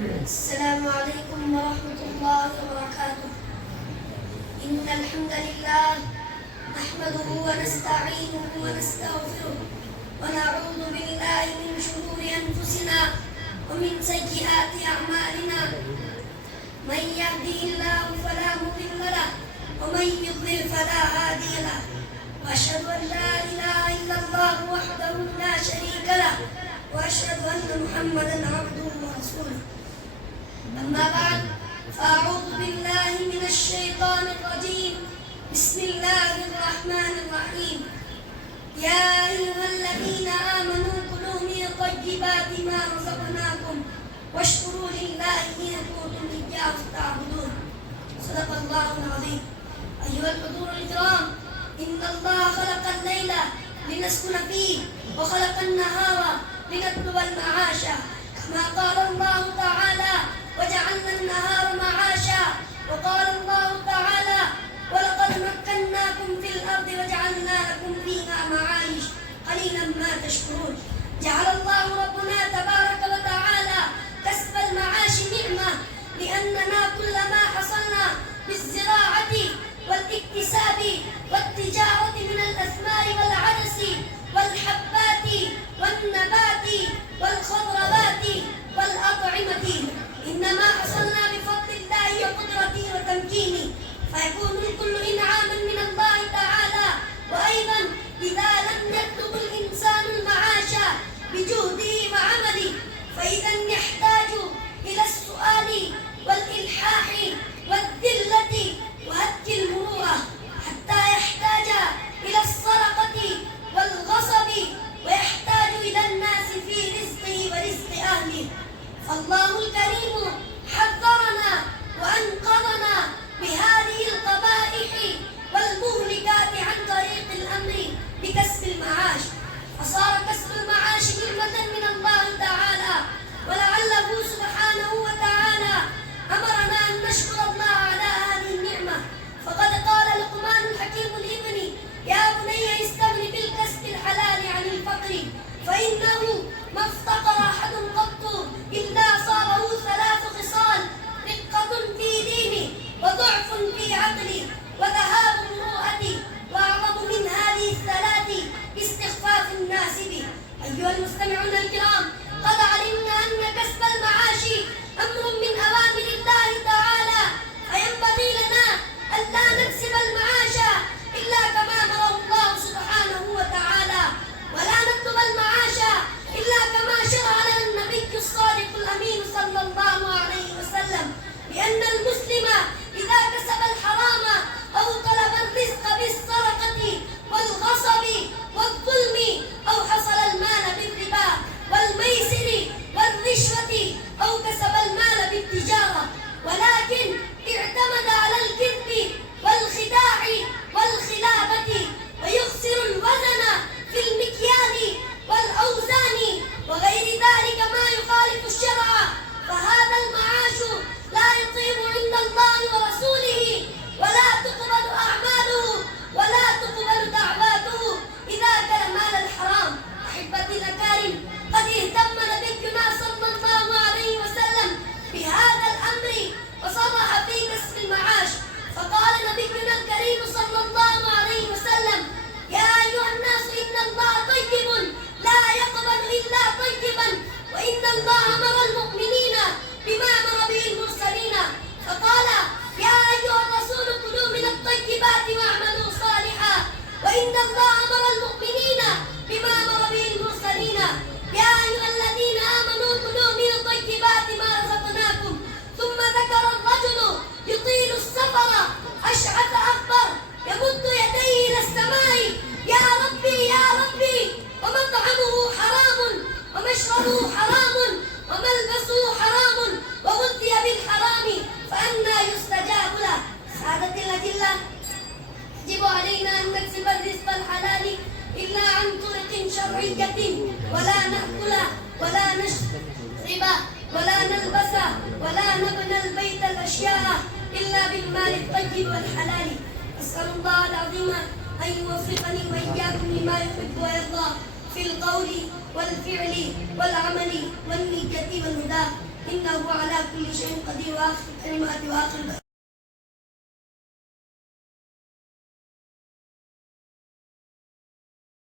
السلام عليكم ورحمة الله وبركاته. إن الحمد لله نحمده ونستعينه ونستغفره ونعوذ بالله من شرور أنفسنا ومن سيئات أعمالنا. من يهده الله فلا مضل له ومن يضلل فلا هادي له. وأشهد أن لا إله إلا الله وحده لا شريك له وأشهد أن محمدا عبده ورسوله. أما بعد فأعوذ بالله من الشيطان الرجيم. بسم الله الرحمن الرحيم. يا أيها الذين آمنوا كلوا من طيبات ما رزقناكم واشكروا لله إن كنتم إياه تعبدون. صدق الله العظيم. أيها الحضور الكرام، إن الله خلق الليل لنسكن فيه وخلق النهار لنطلب المعاش، كما قال الله تعالى: وجعلنا النهار معاشا. وقال الله تعالى: ولقد مكناكم في الأرض وجعلنا لكم فيها معايش قليلا ما تشكرون. جعل الله ربنا تبارك وتعالى كسب المعاش نعمة، لأننا كلما حصلنا بالزراعة والاكتساب والتجارة من الأثمار والعدس والحبات والنبات والخضروات والأطعمة، إنما حصلنا بفضل الله وقدرته وتمكينه، فيكون الكل إنعاما من الله تعالى. وأيضا إذا لم يطلب الإنسان المعاش بجهده وعمله، فإذا يحتاج إلى السؤال والإلحاح والذلة وهتك المروءة، حتى يحتاج إلى السرقة والغصب، ويحتاج إلى الناس في رزقه ورزق أهله. فالله الكريم حذرنا وأنقذنا بهذه القبائح والمهلكات عن طريق الأمر بكسب المعاش، فصار كسب المعاش نعمة من الله تعالى. ولعله سبحانه وتعالى أمرنا أن نشكر الله على هذه النعمة، فقد قال لقمان الحكيم لابنه: يا بني استغن بالكسب الحلال عن الفقر، فإنه ما افتقر أحد قط إلا صابه ثلاث خصال: رقة في دينه، وضعف في عقله، وذهاب مروءته. وأعظم من هذه الثلاث استخفاف الناس به. أيها المستمعون الكرام، قد علمنا أن كسب المعاش أمر من أوامر الله تعالى، فينبغي لنا ألا نكسب المعاش إلا كما أمره الله سبحانه وتعالى، ولا نطلب المعاش إلا كما شرع لنا النبي الصادق الأمين صلى الله عليه وسلم، لأن المسلم إذا كسب الحرام أو طلب الرزق بالسرقة والغصب والظلم أو حصل المال بالربا والميسر والرشوة أو كسب المال بالتجارة، ولكن اعتمد على الكذب والخداع والخلافة، ويخسر الوزن في المكيال والأوزان وغير ذلك ما يخالف الشرع، فهذا المعاش لا يطيب عند الله ورسوله، ولا تقبل أعماله ولا تقبل دعواته إذا أكل مال الحرام. أحبتي الأكارم، قد اهتم نبينا صلى الله عليه وسلم بهذا الأمر وصرح في كسب المعاش، فقال نبينا الكريم صلى الله عليه وسلم: يا أيها الناس إن الله طيب لا يقبل إلا طيبا، وإن الله أمر المؤمنين بما أمر به المرسلين، فقال: يا أيها الرسول كلوا من الطيبات واعملوا صالحا، وإن الله أمر المؤمنين بما أمر به المرسلين. يا أيها الذين آمنوا كلوا من طيبات ما رزقناكم. ثم ذكر الرجل يطيل السفر أشعث أكبر يمد يديه إلى السماء: يا ربي يا ربي، ومطعمه حرام ومشربه حرام وملبسه حرام وغذي بالحرام، فأنى يستجاب له. سعادة الأدلة، يجب علينا أن نكسب الرزق الحلال إلا عن طرق شرعية، ولا نأكل ولا نشرب ولا نلبس ولا نبنى البيت الأشياء إلا بالمال الطيب والحلال. أسأل الله العظيم أن يوفقني وإياكم لما يحب ويرضى في القول والفعل والعمل والنية والهدى. إنه على كل شيء قدير. وآخر الكلمات وآخر